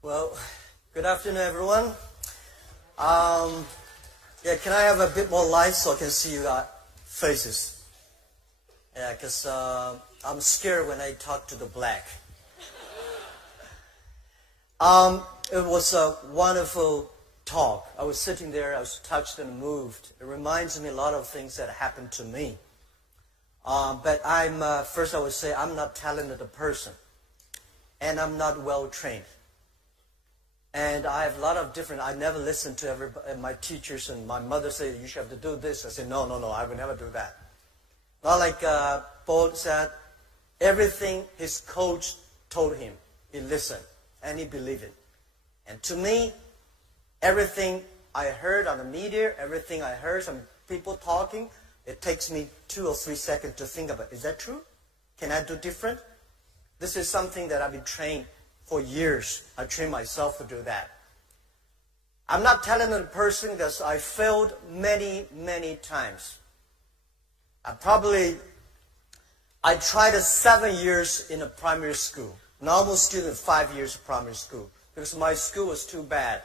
Well, good afternoon, everyone. Can I have a bit more light so I can see your faces? Yeah, because I'm scared when I talk to the black. It was a wonderful talk. I was sitting there, I was touched and moved. It reminds me a lot of things that happened to me. But first I would say I'm not talented a person. And I'm not well trained. And I have a lot of different, I never listen to my teachers, and my mother said, you should have to do this. I said, no, I would never do that. Not like Paul said, everything his coach told him, he listened, and he believed it. And to me, everything I heard on the media, everything I heard some people talking, it takes me 2 or 3 seconds to think about, is that true? Can I do different? This is something that I've been trained for years. I trained myself to do that. I'm not a talented person because I failed many, many times. I tried 7 years in a primary school. Normal student, 5 years of primary school. Because my school was too bad.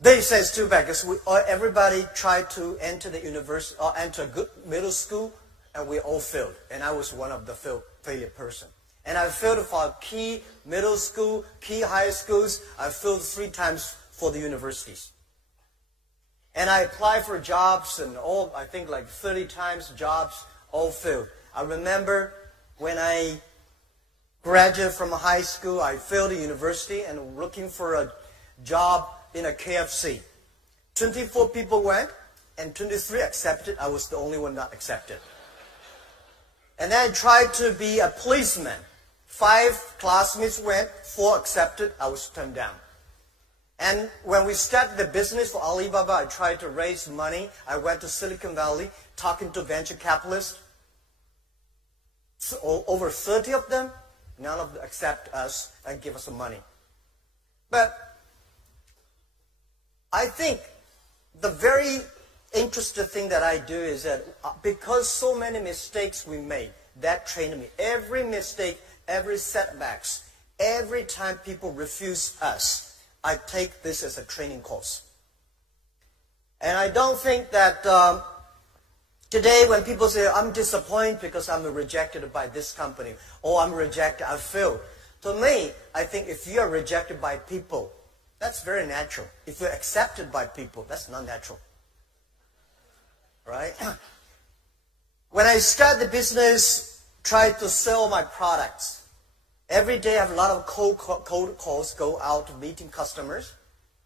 They say it's too bad because everybody tried to enter the university or enter a good middle school, and we all failed. And I was one of the failure person. And I failed for key middle school, key high schools. I failed 3 times for the universities. And I applied for jobs and I think like 30 times jobs, all failed. I remember when I graduated from high school, I failed the university and looking for a job in a KFC. 24 people went and 23 accepted. I was the only one not accepted. And then I tried to be a policeman. 5 classmates went, 4 accepted, I was turned down. And when we started the business for Alibaba, I tried to raise money. I went to Silicon Valley, talking to venture capitalists. So, over 30 of them, none of them accept us and give us some money. But I think the very interesting thing that I do is that because so many mistakes we made, that trained me. Every mistake, every setbacks, every time people refuse us, I take this as a training course. And I don't think that today when people say, I'm disappointed because I'm rejected by this company, or I'm rejected, I failed. To me, I think if you are rejected by people, that's very natural. If you're accepted by people, that's not natural. Right? When I started the business, tried to sell my products. Every day I have a lot of cold calls, go out meeting customers.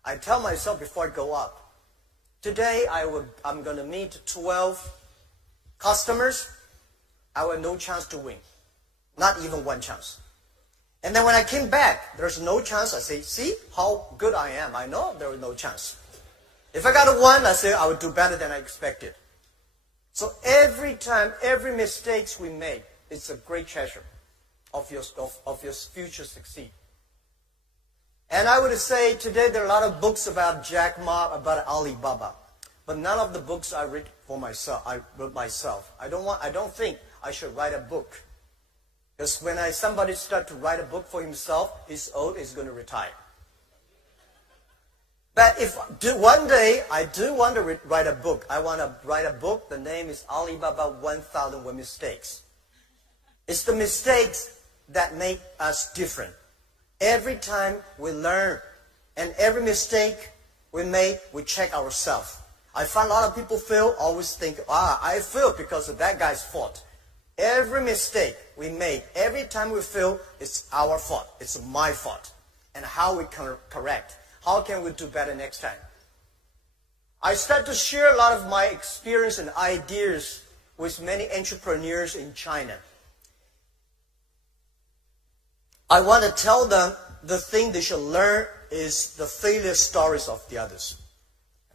I tell myself before I go up, today I'm going to meet 12 customers. I have no chance to win. Not even 1 chance. And then when I came back, there's no chance. I say, see how good I am. I know there was no chance. If I got a 1, I say I would do better than I expected. So every time, every mistake we make, it's a great treasure of your future succeed. And I would say today there are a lot of books about Jack Ma, about Alibaba. But none of the books I read for myself, I wrote myself. I don't think I should write a book. Because when somebody starts to write a book for himself, he's old, he's going to retire. But if one day I do want to write a book, I want to write a book, the name is Alibaba 1001 Mistakes. It's the mistakes that make us different. Every time we learn, and every mistake we make, we check ourselves. I find a lot of people fail, always think, I failed because of that guy's fault. Every mistake we make, every time we fail, it's our fault. It's my fault. And how we can correct. How can we do better next time? I start to share a lot of my experience and ideas with many entrepreneurs in China. I want to tell them the thing they should learn is the failure stories of the others.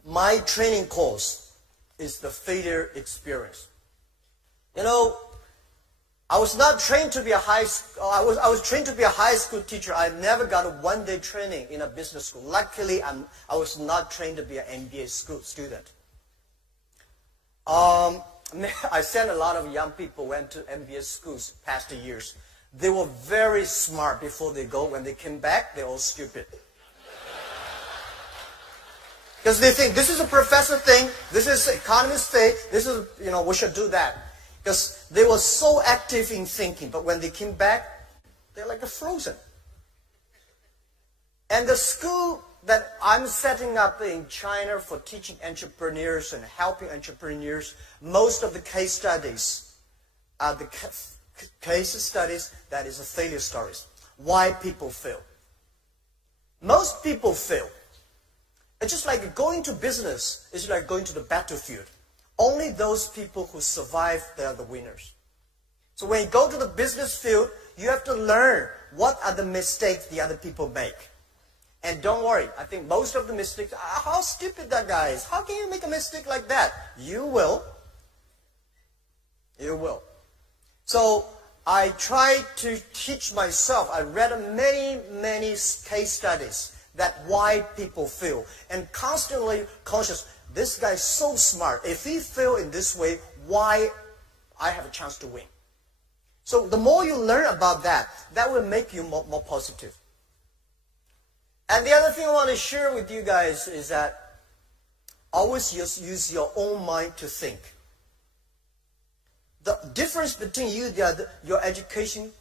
My training course is the failure experience. You know, I was not trained to be a I was trained to be a high school teacher. I never got a 1-day training in a business school. Luckily, I was not trained to be an MBA student. I sent a lot of young people went to MBA schools past years. They were very smart before they go. When they came back, they're all stupid. Because they think this is a professor thing, this is economist thing, this is, we should do that. Because they were so active in thinking, but when they came back, they're like frozen. And the school that I'm setting up in China for teaching entrepreneurs and helping entrepreneurs, most of the case studies are the case studies that is a failure stories. Why people fail. Most people fail. It's just like going to business. It's like going to the battlefield. Only those people who survive, they are the winners. So when you go to the business field, you have to learn what are the mistakes the other people make. And don't worry, I think most of the mistakes, how stupid that guy is. How can you make a mistake like that? You will. You will. So I try to teach myself. I read many, many case studies that why people fail. And constantly conscious, this guy is so smart. If he fail in this way, why I have a chance to win? So the more you learn about that, that will make you more positive. And the other thing I want to share with you guys is that always use your own mind to think. The difference between you, your education,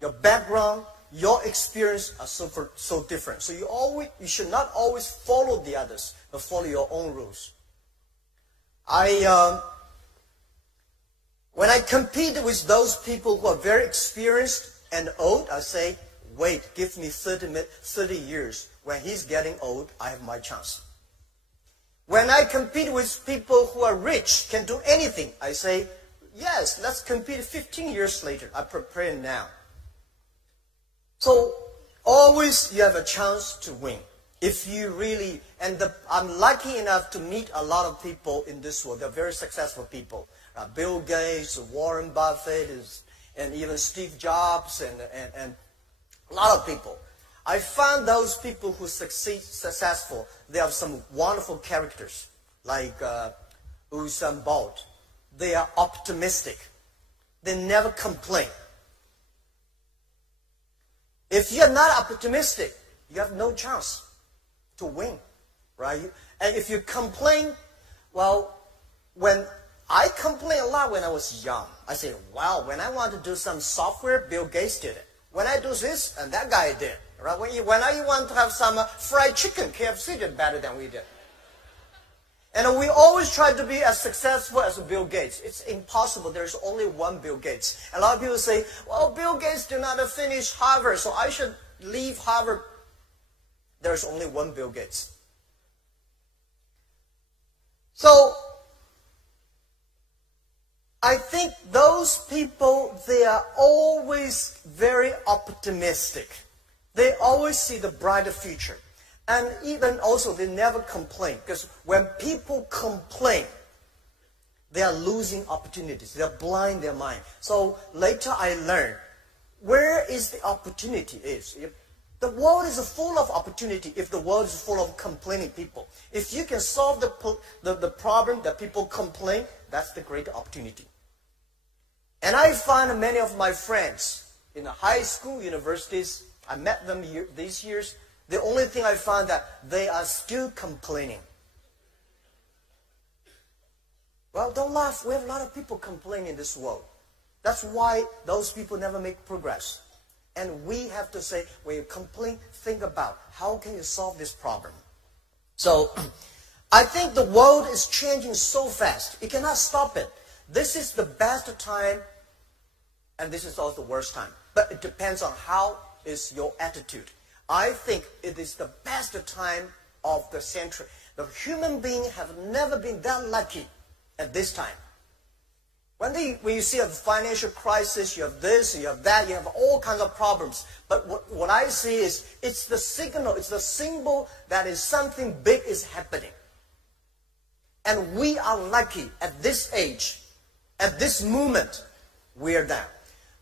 your background, your experience are so different. So you should not always follow the others, but follow your own rules. When I compete with those people who are very experienced and old, I say, wait, give me 30 years. When he's getting old, I have my chance. When I compete with people who are rich, can do anything, I say, yes, let's compete 15 years later. I prepare now. So always you have a chance to win. If you really, I'm lucky enough to meet a lot of people in this world. They're very successful people. Bill Gates, Warren Buffett, and even Steve Jobs, and a lot of people. I found those people who successful, they have some wonderful characters, like Usain Bolt. They are optimistic. They never complain. If you're not optimistic, you have no chance to win, right? And if you complain, well, when I complained a lot when I was young. I said, wow, when I want to do some software, Bill Gates did it. When I do this, and that guy did. Right? When I want to have some fried chicken, KFC did better than we did. And we always try to be as successful as Bill Gates. It's impossible. There's only one Bill Gates. A lot of people say, well, Bill Gates did not finish Harvard, so I should leave Harvard. There's only one Bill Gates. So, I think those people, they are always very optimistic. They always see the brighter future. And even also, they never complain. Because when people complain, they are losing opportunities. They are blind their mind. So later I learned, where is the opportunity is. The world is full of opportunity if the world is full of complaining people. If you can solve the problem that people complain, that's the great opportunity. And I find many of my friends in the high school, universities, I met them these years. The only thing I found that they are still complaining. Well, don't laugh. We have a lot of people complaining in this world. That's why those people never make progress. And we have to say, when you complain, think about how can you solve this problem. So, I think the world is changing so fast. You cannot stop it. This is the best time, and this is also the worst time. But it depends on how is your attitude. I think it is the best time of the century. The human beings have never been that lucky at this time. When you see a financial crisis, you have this, you have that, you have all kinds of problems. But what I see is, it's the signal, it's the symbol that is something big is happening. And we are lucky at this age, at this moment, we are there.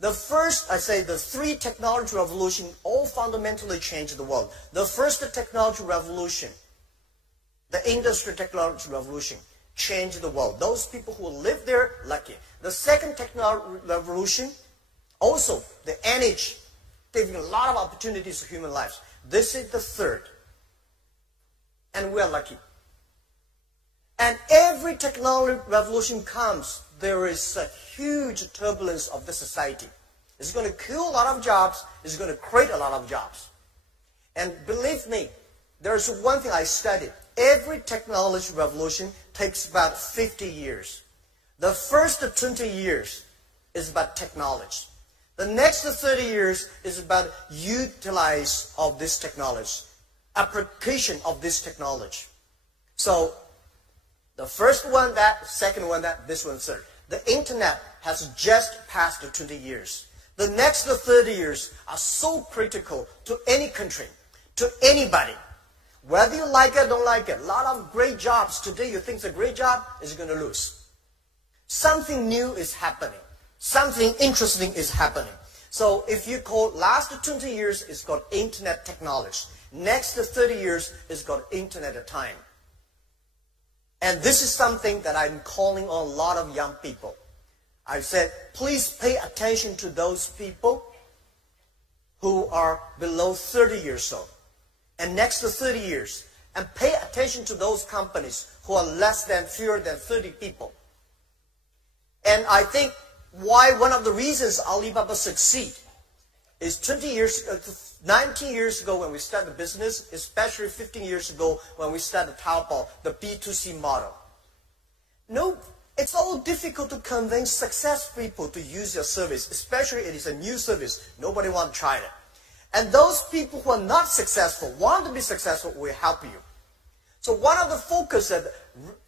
The first, I say, the three technology revolutions all fundamentally changed the world. The first technology revolution, the industrial technology revolution, changed the world. Those people who live there, lucky. The second technology revolution Also, the energy, giving a lot of opportunities to human lives. This is the third. And we are lucky. And every technology revolution comes, there is a huge turbulence of the society. It's going to kill a lot of jobs. It's going to create a lot of jobs. And believe me, there's one thing I studied. Every technology revolution takes about 50 years. The first 20 years is about technology. The next 30 years is about utilize of this technology, application of this technology. So the first one that, second one that, this one third. The internet has just passed the 20 years. The next 30 years are so critical to any country, to anybody. Whether you like it or don't like it, a lot of great jobs today you think it's a great job is going to lose. Something new is happening. Something interesting is happening. So if you call last 20 years, it's called internet technology. Next 30 years is called internet time. And this is something that I'm calling on a lot of young people. I said, please pay attention to those people who are below 30 years old. And next to 30 years. And pay attention to those companies who are fewer than 30 people. And I think why one of the reasons Alibaba succeed is 19 years ago when we started the business, especially 15 years ago when we started Taobao, the B2C model. No, it's all difficult to convince successful people to use your service, especially it is a new service. Nobody wants to try it. And those people who are not successful, want to be successful, will help you. So one of the focus that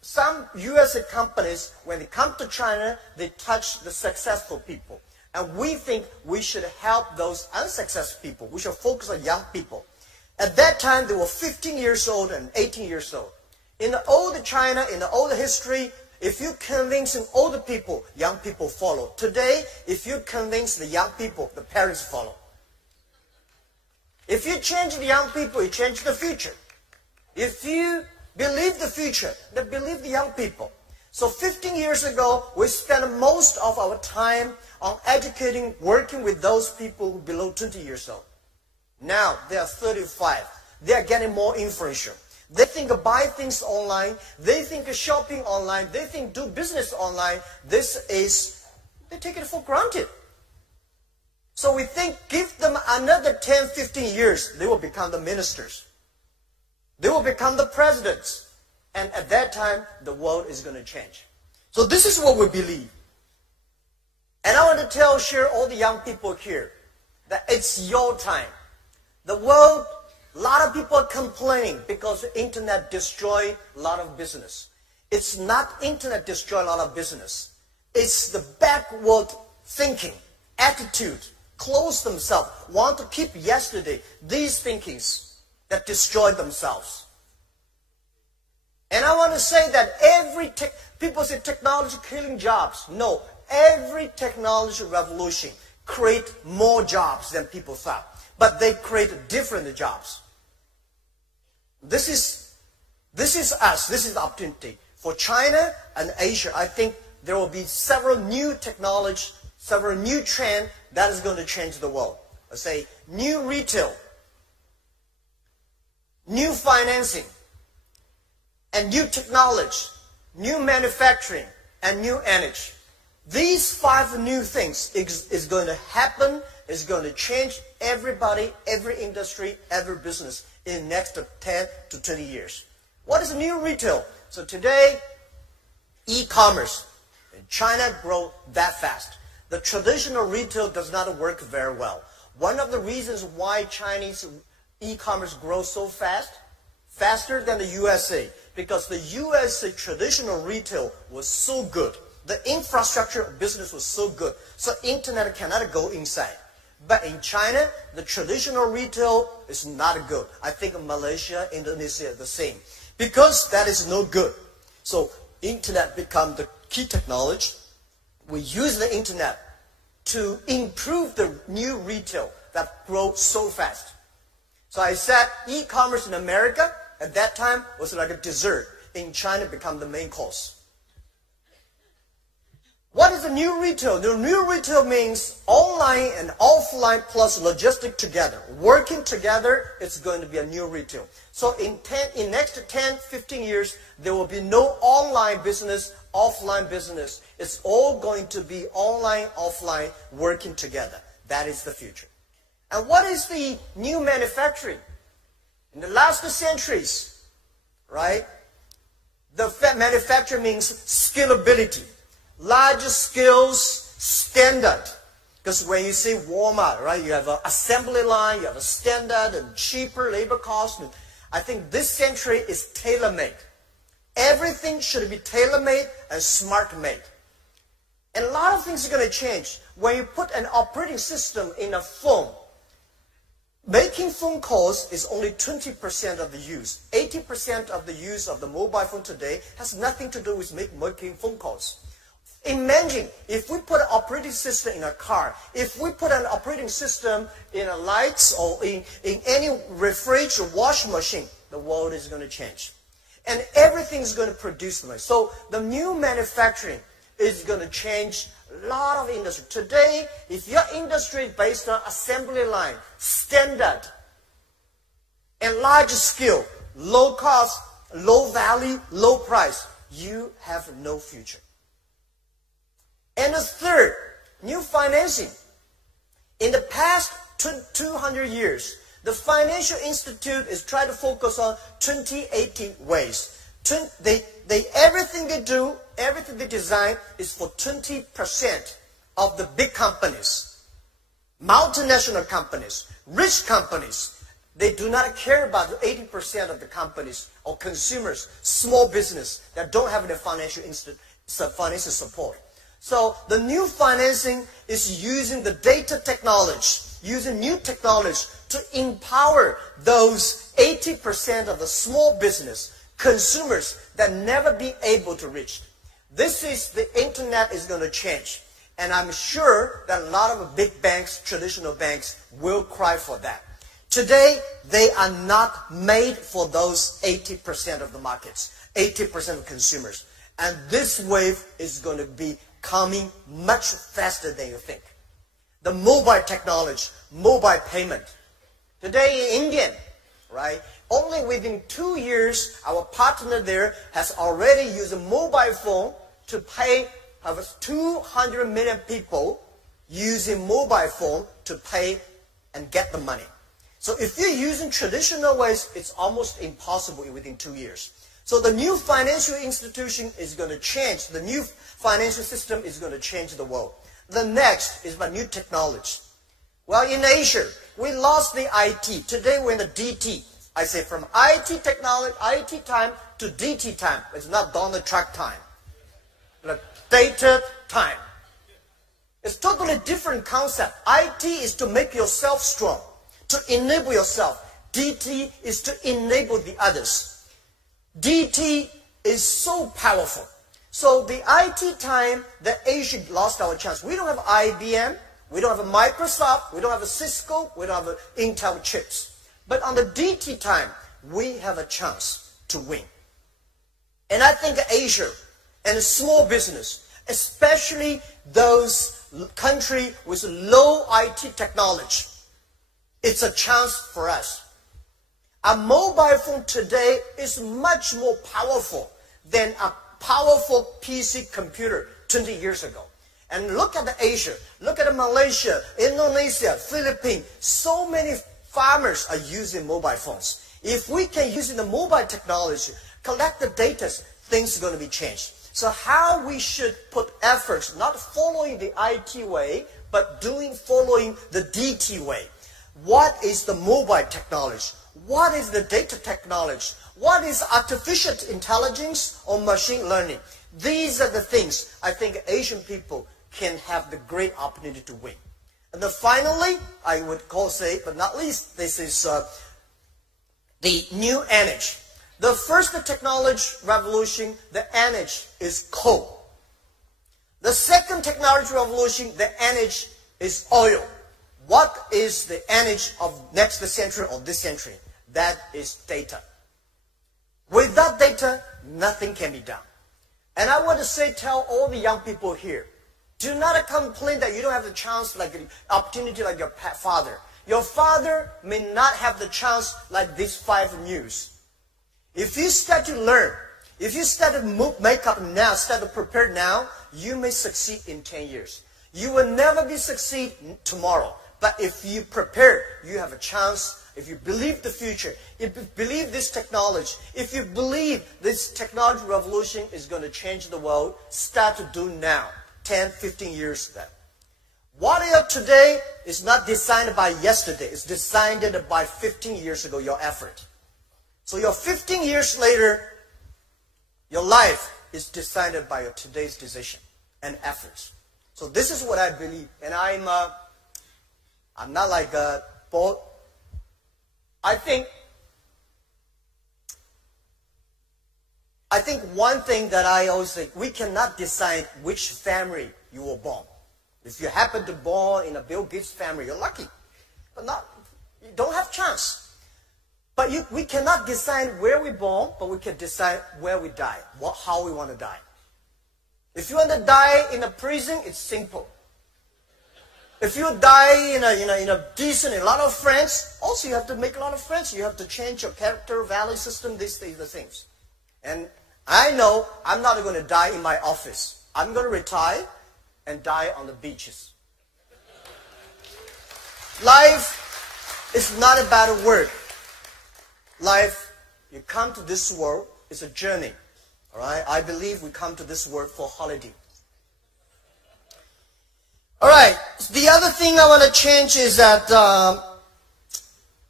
some US companies, when they come to China, they touch the successful people. And we think we should help those unsuccessful people. We should focus on young people. At that time, they were 15 years old and 18 years old. In the old China, in the old history, if you convince older people, young people follow. Today, if you convince the young people, the parents follow. If you change the young people, you change the future. If you believe the future, then believe the young people. So 15 years ago, we spent most of our time on educating, working with those people who are below 20 years old. Now, they are 35. They are getting more influential. They think buy things online. They think shopping online. They think do business online. They take it for granted. So we think give them another 10, 15 years, they will become the ministers. They will become the presidents. And at that time, the world is going to change. So this is what we believe. And I want to share all the young people here that it's your time. The world, a lot of people are complaining because the internet destroyed a lot of business. It's not internet destroy a lot of business. It's the backward thinking, attitude, close themselves, want to keep yesterday, these thinkings that destroy themselves. And I want to say that people say technology killing jobs. No, every technology revolution create more jobs than people thought. But they create different jobs. This is us. This is the opportunity. For China and Asia, I think there will be several new technology, several new trends that is going to change the world. Let's say new retail, new financing, and new technology, new manufacturing, and new energy. These 5 new things is going to happen, is going to change everybody, every industry, every business in the next 10 to 20 years. What is new retail? So today, e-commerce in China grow that fast. The traditional retail does not work very well. One of the reasons why Chinese e-commerce grows so fast, faster than the USA, because the USA traditional retail was so good. The infrastructure of business was so good, so internet cannot go inside. But in China, the traditional retail is not good. I think Malaysia, Indonesia, the same. Because that is no good. So internet become the key technology. We use the internet to improve the new retail that grows so fast. So I said e-commerce in America at that time was like a dessert. In China, become the main course. What is the new retail? The new retail means online and offline plus logistic together. Working together, it's going to be a new retail. So in next 10, 15 years, there will be no online business, offline business. It's all going to be online, offline, working together. That is the future. And what is the new manufacturing? In the last centuries, right? The manufacturing means scalability. Larger scales, standard. Because when you see Walmart, right, you have an assembly line, you have a standard and cheaper labor cost. And I think this century is tailor-made. Everything should be tailor-made and smart-made. And a lot of things are going to change. When you put an operating system in a phone, making phone calls is only 20% of the use. 80% of the use of the mobile phone today has nothing to do with making phone calls. Imagine if we put an operating system in a car, if we put an operating system in a lights or in any refrigerator or washing machine, the world is going to change. And everything is going to produce money. So the new manufacturing is going to change a lot of industry. Today, if your industry is based on assembly line, standard, and large scale, low cost, low value, low price, you have no future. And the third, new financing. In the past 200 years, the financial institute is trying to focus on 20-80 ways. Everything they do, everything they design is for 20% of the big companies, multinational companies, rich companies. They do not care about the 80% of the companies or consumers, small business that don't have the financial support. So the new financing is using the data technology, using new technology to empower those 80% of the small business, consumers that never be able to reach. This is, the internet is going to change. And I'm sure that a lot of big banks, traditional banks, will cry for that. Today, they are not made for those 80% of the markets, 80% of consumers. And this wave is going to be coming much faster than you think. The mobile technology, mobile payment. Today in India, right, only within 2 years, our partner there has already used a mobile phone to pay 200 million people using mobile phone to pay and get the money. So if you're using traditional ways, it's almost impossible within 2 years. So the new financial institution is going to change. The new financial system is going to change the world. The next is about new technology. Well, in Asia, we lost the IT. Today we're in the DT. I say from IT technology, IT time to DT time. It's not Donald Trump time. Like data time. It's totally different concept. IT is to make yourself strong, to enable yourself. DT is to enable the others. DT is so powerful. So the IT time that Asia lost our chance. We don't have IBM, we don't have a Microsoft, we don't have a Cisco, we don't have Intel chips. But on the DT time, we have a chance to win. And I think Asia and small business, especially those countries with low IT technology, it's a chance for us. A mobile phone today is much more powerful than a powerful PC computer 20 years ago. And look at Asia, look at Malaysia, Indonesia, Philippines. So many farmers are using mobile phones. If we can use the mobile technology, collect the data, things are going to be changed. So how we should put efforts, not following the IT way, but following the DT way. What is the mobile technology? What is the data technology? What is artificial intelligence or machine learning? These are the things I think Asian people can have the great opportunity to win. And then finally, I would say, but not least, this is the new energy. The first technology revolution, the energy is coal. The second technology revolution, the energy is oil. What is the energy of next century or this century? That is data. Without data, nothing can be done. And I want to tell all the young people here, Do not complain that you don't have the chance, like the opportunity like your father. Your father may not have the chance like these 5 news. If you start to learn, if you start to make up now, start to prepare now, you may succeed in 10 years. You will never be succeed tomorrow. But if you prepare, you have a chance. If you believe the future, if you believe this technology, if you believe this technology revolution is going to change the world, start to do now. 10, 15 years then. What you are today is not designed by yesterday. It's designed by 15 years ago, your effort. So your 15 years later, your life is decided by your today's decision and efforts. So this is what I believe. And I'm not like a bold. I think one thing that I always think, we cannot decide which family you were born. If you happen to born in a Bill Gates family, you're lucky. But you don't have chance. But we cannot decide where we're born, but we can decide where we die, how we want to die. If you want to die in a prison, it's simple. If you die in a decent, a lot of friends, also you have to make a lot of friends. You have to change your character, value system, these things. And I know I'm not going to die in my office. I'm going to retire and die on the beaches. Life is not about work. Life, you come to this world, it's a journey. All right? I believe we come to this world for holiday. All right. The other thing I want to change is that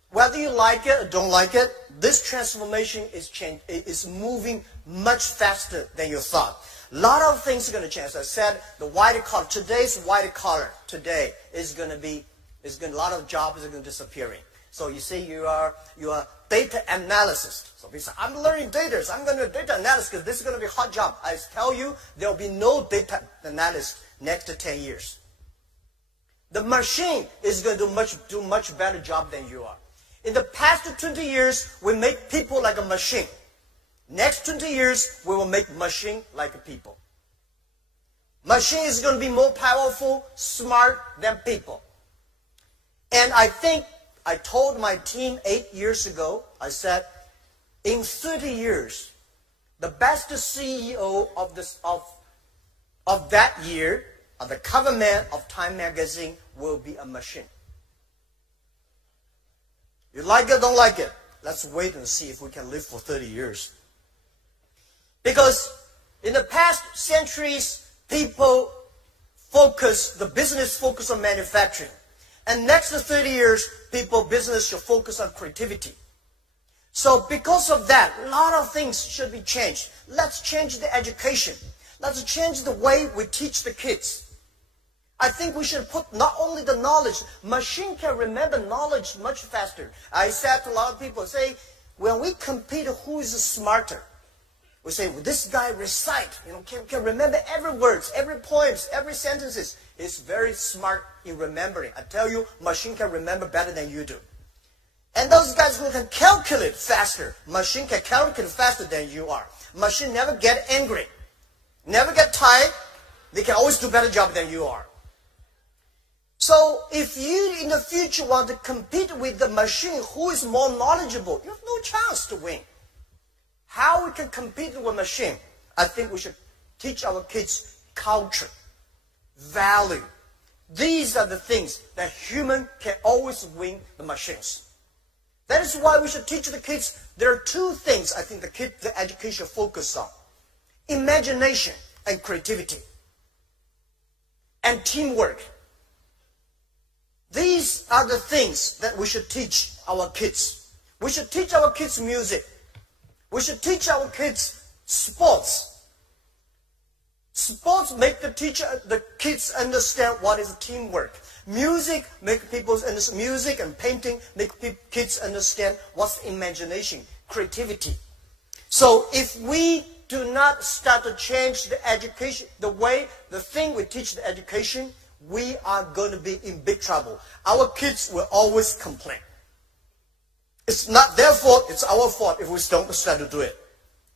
whether you like it or don't like it, this transformation is moving much faster than you thought. A lot of things are going to change. As I said, the white collar, today's white collar today is going to be, a lot of jobs are going to disappearing. So you see, you are data analysis. So we say, I'm learning data. So I'm going to do data analysis because this is going to be a hot job. I tell you, there will be no data analyst next to 10 years. The machine is going to do much better job than you are. In the past 20 years, we make people like a machine. Next 20 years, we will make machine like people. Machine is going to be more powerful, smart than people. And I think I told my team 8 years ago, I said, in 30 years, the best CEO of that year, of the cover man of Time magazine, will be a machine. You like it, don't like it? Let's wait and see if we can live for 30 years. Because in the past centuries, people the business focus on manufacturing. And next 30 years, business should focus on creativity. So because of that, a lot of things should be changed. Let's change the education. Let's change the way we teach the kids. I think we should put not only the knowledge, machine can remember knowledge much faster. I said to a lot of people, say, when we compete who is smarter, we say, well, this guy recite, can remember every words, every poems, every sentences. He's very smart in remembering. I tell you, machine can remember better than you do. And those guys who can calculate faster, machine can calculate faster than you are. Machine never get angry, never get tired. They can always do a better job than you are. So if you in the future want to compete with the machine who is more knowledgeable, you have no chance to win. How we can compete with a machine? I think we should teach our kids culture, value. These are the things that human can always win the machines. That is why we should teach the kids. There are two things I think the education focus on: imagination and creativity, and teamwork. These are the things that we should teach our kids. We should teach our kids music. We should teach our kids sports. Sports make the kids understand what is teamwork. Music make people understand. Music and painting make kids understand what's imagination, creativity. So if we do not start to change the education, the thing we teach the education, we are going to be in big trouble. Our kids will always complain. It's not their fault, it's our fault if we don't start to do it.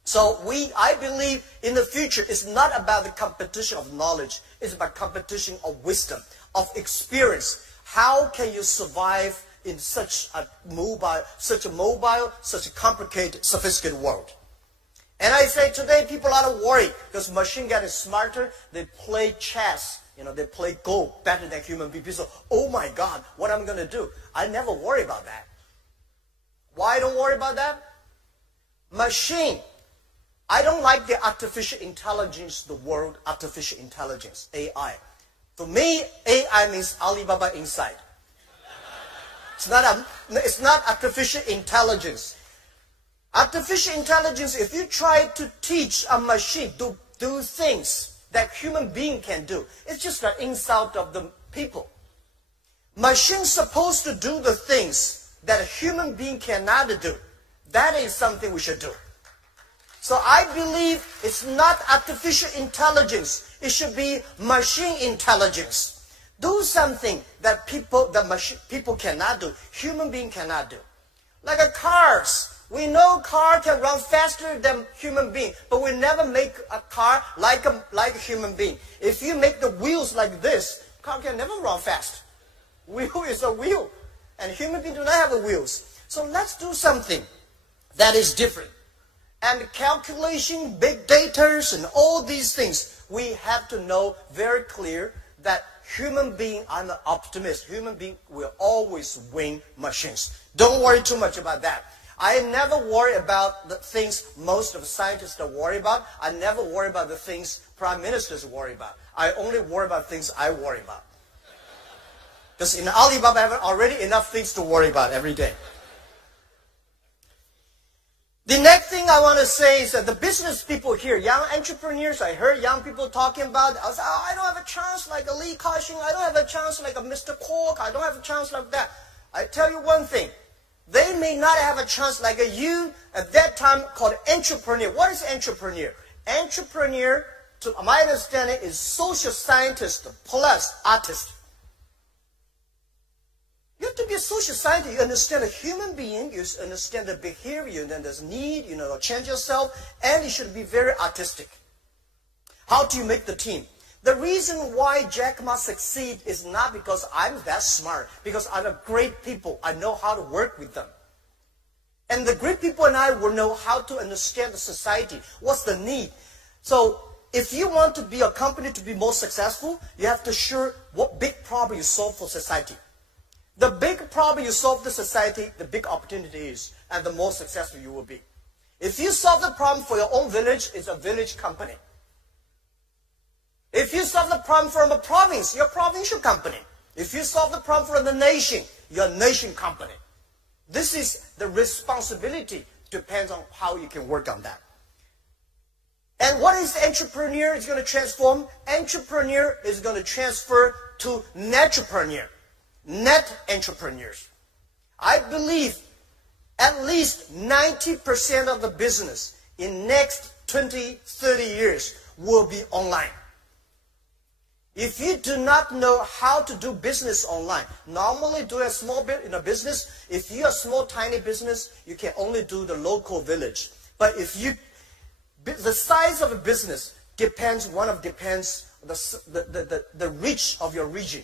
So I believe in the future, it's not about the competition of knowledge. It's about competition of wisdom, of experience. How can you survive in such a mobile, such a complicated, sophisticated world? And I say today people are not worried because machine getting smarter. They play chess. They play Go better than human beings. People say, oh my God, what am I going to do? I never worry about that. Why I don't worry about that? Machine. I don't like the artificial intelligence, the word artificial intelligence, AI. For me, AI means Alibaba inside. It's not artificial intelligence. Artificial intelligence, if you try to teach a machine to do things that human being can do, it's just an insult of the people. Machine's supposed to do the things that a human being cannot do. That is something we should do. So I believe it's not artificial intelligence. It should be machine intelligence. Do something that people cannot do, human being cannot do. Like cars. We know car can run faster than human being, but we never make a car like a human being. If you make the wheels like this, car can never run fast. Wheel is a wheel, and human beings do not have wheels. So let's do something that is different. And calculation, big data, and all these things, we have to know very clear that human being, I'm an optimist, human being will always win machines. Don't worry too much about that. I never worry about the things most of the scientists are worried about. I never worry about the things prime ministers worry about. I only worry about things I worry about. Because in Alibaba, I have already enough things to worry about every day. The next thing I want to say is that the business people here, young entrepreneurs, I heard young people talking about, I was like, oh, I don't have a chance like a Lee Ka-shing, I don't have a chance like a Mr. Kwok, I don't have a chance like that. I tell you one thing, they may not have a chance like you at that time called entrepreneur. What is entrepreneur? Entrepreneur, to my understanding, is social scientist plus artist. You have to be a social scientist. You understand a human being. You understand the behavior. And then there's need. Change yourself. And you should be very artistic. How do you make the team? The reason why Jack Ma succeed is not because I'm that smart. Because I have great people. I know how to work with them. And the great people and I will know how to understand the society. What's the need? So if you want to be a company to be more successful, you have to sure what big problem you solve for society. The big problem you solve the society, the big opportunity is, and the more successful you will be. If you solve the problem for your own village, it's a village company. If you solve the problem from a province, you're a provincial company. If you solve the problem for the nation, you're a nation company. This is the responsibility, depends on how you can work on that. And what is entrepreneur is going to transform? Entrepreneur is going to transfer to netrepreneur. Net entrepreneurs. I believe at least 90% of the business in next 20, 30 years will be online. If you do not know how to do business online, normally do a small bit in a business. If you're a small, tiny business, you can only do the local village. But if the size of a business depends the reach of your region.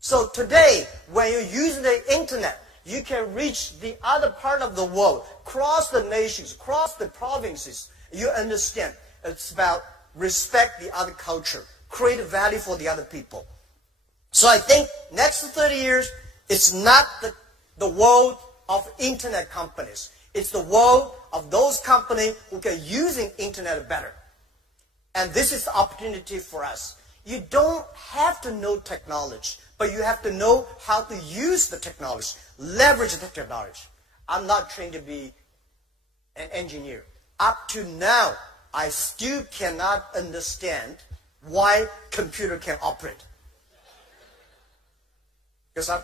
So today, when you use the internet, you can reach the other part of the world, cross the nations, cross the provinces. You understand. It's about respect the other culture, create value for the other people. So I think next 30 years, it's not the world of internet companies. It's the world of those companies who can use the internet better. And this is the opportunity for us. You don't have to know technology, but you have to know how to use the technology, leverage the technology. I'm not trained to be an engineer. Up to now, I still cannot understand why computer can operate. Because I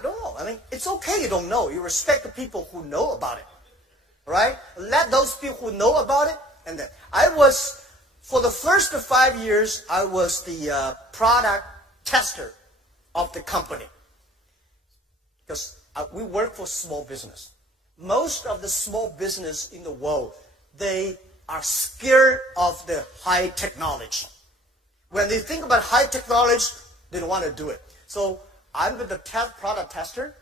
don't know. I mean, it's okay you don't know. You respect the people who know about it. Right? Let those people who know about it. And then for the first 5 years, I was the product tester of the company. Because we work for small business. Most of the small business in the world, they are scared of the high technology. When they think about high technology, they don't want to do it. So I'm the product tester.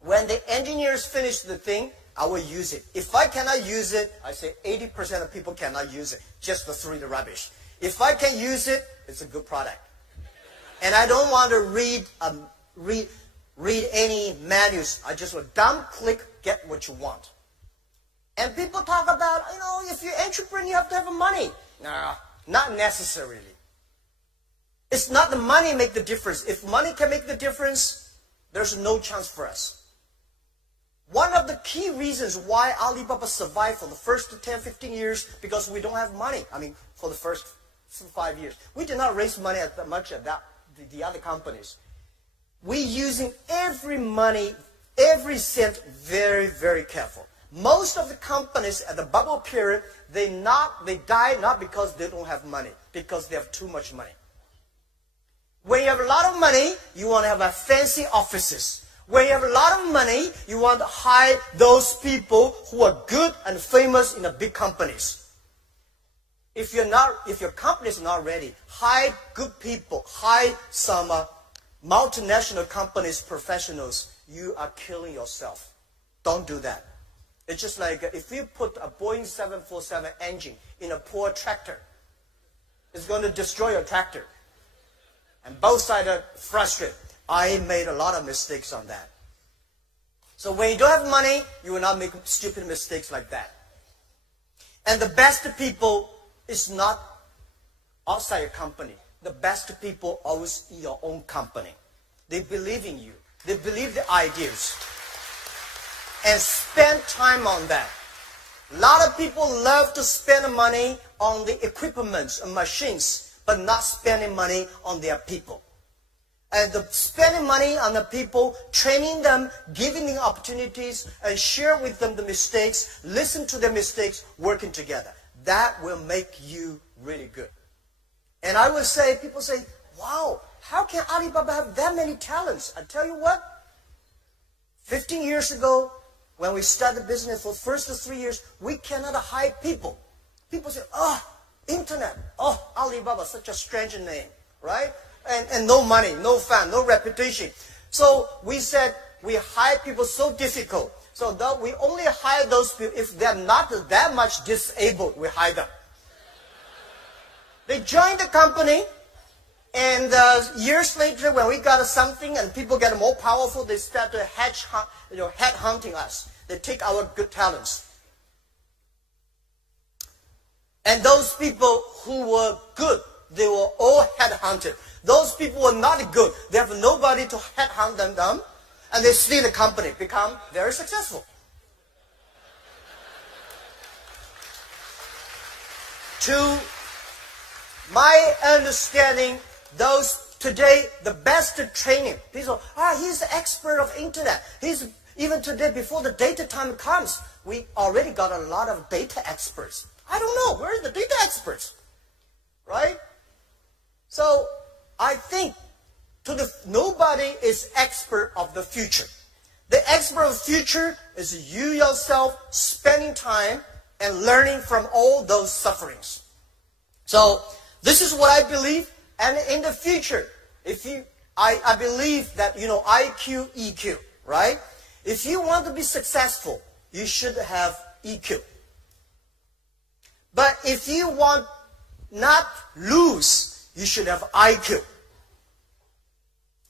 When the engineers finish the thing, I will use it. If I cannot use it, I say 80% of people cannot use it. Just to throw the rubbish. If I can use it, it's a good product. And I don't want to read any manuals. I just will dump, click, get what you want. And people talk about, if you're an entrepreneur, you have to have money. No, not necessarily. It's not the money make the difference. If money can make the difference, there's no chance for us. One of the key reasons why Alibaba survived for the first 10, 15 years, because we don't have money. For the first 5 years. We did not raise money as much as the other companies. We using every money, every cent very, very careful. Most of the companies at the bubble period, they die not because they don't have money, because they have too much money. When you have a lot of money, you want to have fancy offices. When you have a lot of money, you want to hire those people who are good and famous in the big companies. If your company is not ready, hire good people, hire some multinational companies, professionals. You are killing yourself. Don't do that. It's just like if you put a Boeing 747 engine in a poor tractor, it's going to destroy your tractor. And both sides are frustrated. I made a lot of mistakes on that. So when you don't have money, you will not make stupid mistakes like that. And the best people is not outside your company. The best people are always in your own company. They believe in you. They believe the ideas. And spend time on that. A lot of people love to spend money on the equipment and machines, but not spending money on their people. And spending money on the people, training them, giving them opportunities, and share with them the mistakes, listen to their mistakes, working together. That will make you really good. And I would say, people say, wow, how can Alibaba have that many talents? I tell you what, 15 years ago, when we started business for the first 3 years, we cannot hire people. People say, internet, Alibaba, such a strange name, right? And no money, no fun, no reputation. So we said, we hire people so difficult. So that we only hire those people if they're not that much disabled, we hire them. They join the company, and years later, when we got something and people get more powerful, they start to headhunting us. They take our good talents. And those people who were good, they were all headhunted. Those people were not good. They have nobody to headhunt them, and they stay in the company, become very successful. To my understanding, those today, the best training, people, he's the expert of internet. Even today, before the data time comes, we already got a lot of data experts. I don't know, where are the data experts? Right? So, I think nobody is expert of the future. The expert of the future is you yourself spending time and learning from all those sufferings. So this is what I believe. And in the future, I believe that, IQ, EQ, right? If you want to be successful, you should have EQ. But if you want not lose, you should have IQ.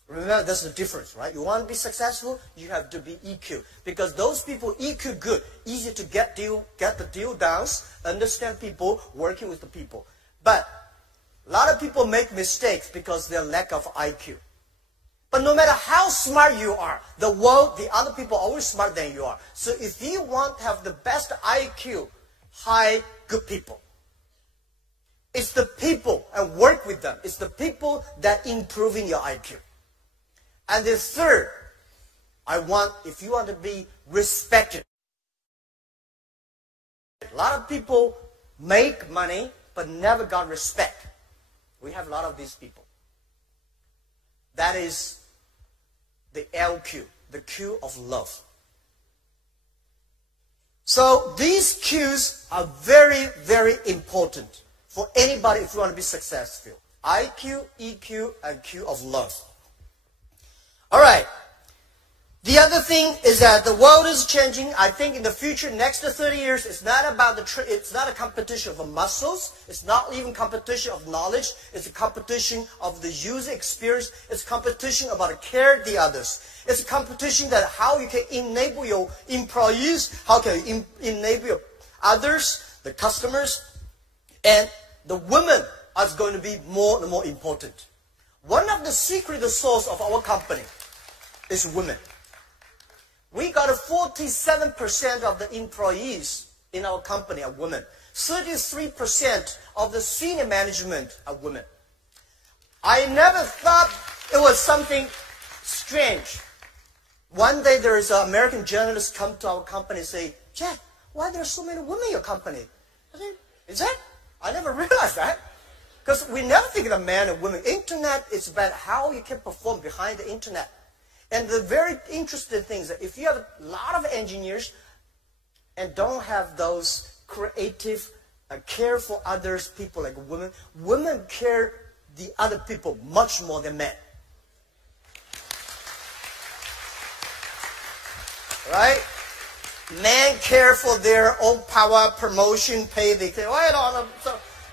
Remember, that's the difference, right? You want to be successful, you have to be EQ. Because those people, EQ good, easy to get the deal done, understand people, working with the people. But a lot of people make mistakes because their lack of IQ. But no matter how smart you are, the other people are always smarter than you are. So if you want to have the best IQ, hire good people. It's the people, and work with them. It's the people that improving your IQ. And the third, if you want to be respected. A lot of people make money, but never got respect. We have a lot of these people. That is the LQ, the Q of love. So these Qs are very, very important for anybody if you want to be successful. IQ, EQ, and Q of love. All right. The other thing is that the world is changing. I think in the future, next to 30 years, it's not about it's not a competition of muscles. It's not even competition of knowledge. It's a competition of the user experience. It's competition about the care of the others. It's a competition that how you can enable your employees, how can you enable your others, the customers, and the women are going to be more and more important. One of the secret source of our company is women. We got 47% of the employees in our company are women. 33% of the senior management are women. I never thought it was something strange. One day there is an American journalist come to our company and say, Jack, why are there so many women in your company? I said, is that? I never realized that. Because we never think of man and women. Internet is about how you can perform behind the internet. And the very interesting thing is that if you have a lot of engineers and don't have those creative, care for others, people like women, women care the other people much more than men. Right? Men care for their own power, promotion, pay. They care,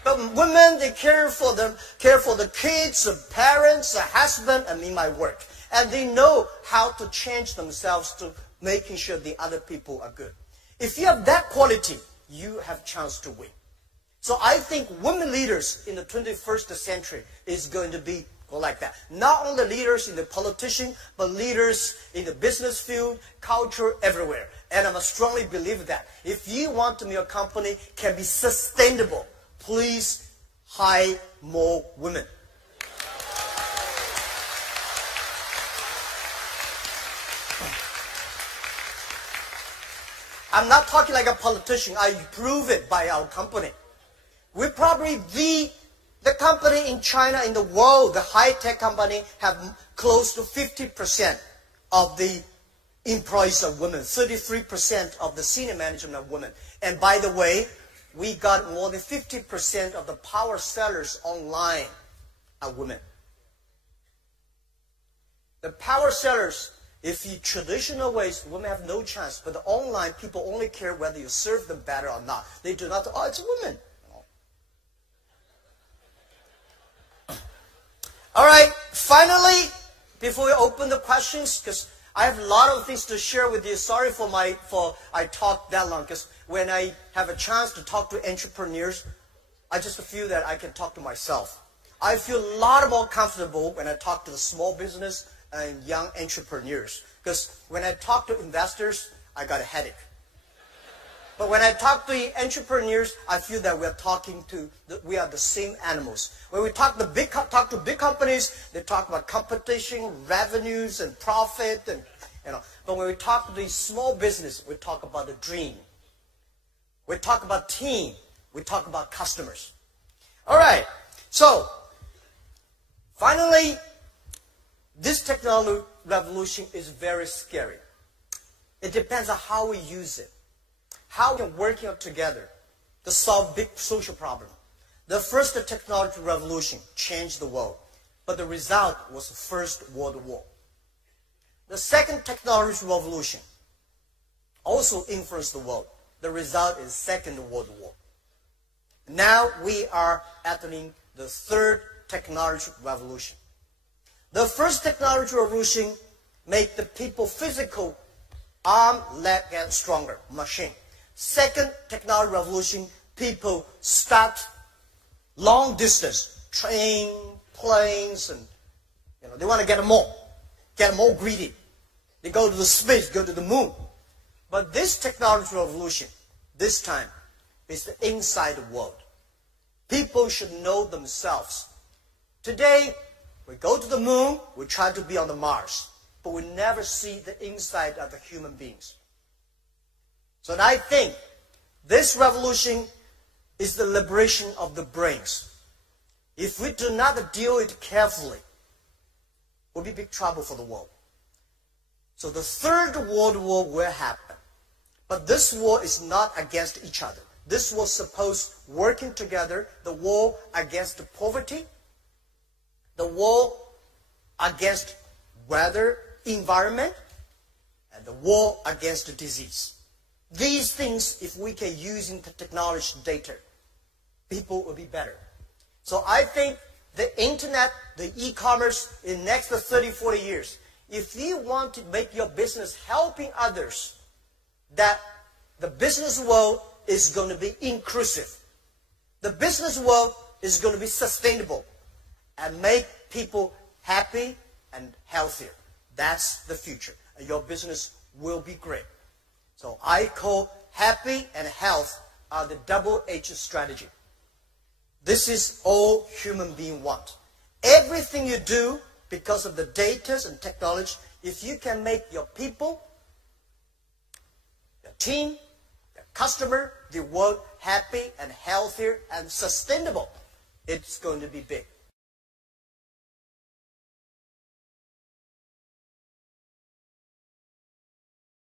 but women, they care for the kids, the parents, the husband, and in my work. And they know how to change themselves to making sure the other people are good. If you have that quality, you have a chance to win. So I think women leaders in the 21st century is going to be like that. Not only leaders in the politician, but leaders in the business field, culture, everywhere. And I strongly believe that. If you want to make your company can be sustainable, please hire more women. I'm not talking like a politician. I prove it by our company. We're probably the company in China, in the world, the high-tech company, have close to 50% of the employees are women. 33% of the senior management are women. And by the way, we got more than 50% of the power sellers online are women. The power sellers, if you traditional ways, women have no chance. But the online, people only care whether you serve them better or not. They do not, oh, it's women. All right, finally, before we open the questions, because I have a lot of things to share with you. Sorry for I talked that long, because when I have a chance to talk to entrepreneurs, I just feel that I can talk to myself. I feel a lot more comfortable when I talk to the small business and young entrepreneurs. Because when I talk to investors, I got a headache. But when I talk to entrepreneurs, I feel that we are the same animals. When we talk to big companies, they talk about competition, revenues, and profit, and But when we talk to the small business, we talk about the dream. We talk about team. We talk about customers. All right. So finally, this technology revolution is very scary. It depends on how we use it. How we can work together to solve big social problems. The first technology revolution changed the world, but the result was the First World War. The second technology revolution also influenced the world. The result is Second World War. Now we are entering the third technology revolution. The first technology revolution made the people physical, arm, leg, and stronger, machine. Second technology revolution, people start long distance, train, planes, and they want to get more greedy. They go to the space, go to the moon. But this technology revolution, this time, is the inside world. People should know themselves. Today, we go to the moon, we try to be on the Mars, but we never see the inside of the human beings. So I think this revolution is the liberation of the brains. If we do not deal with it carefully, we'll be big trouble for the world. So the Third World War will happen. But this world is not against each other. This world supposed working together, the war against the poverty, the war against weather, environment, and the war against the disease. These things, if we can use in the technology data, people will be better. So I think the internet, the e-commerce in the next 30, 40 years, if you want to make your business helping others, that the business world is going to be inclusive. The business world is going to be sustainable and make people happy and healthier. That's the future. And your business will be great. So I call happy and health are the double-edged strategy. This is all human beings want. Everything you do, because of the data and technology, if you can make your people, your team, your customer, the world happy and healthier and sustainable, it's going to be big.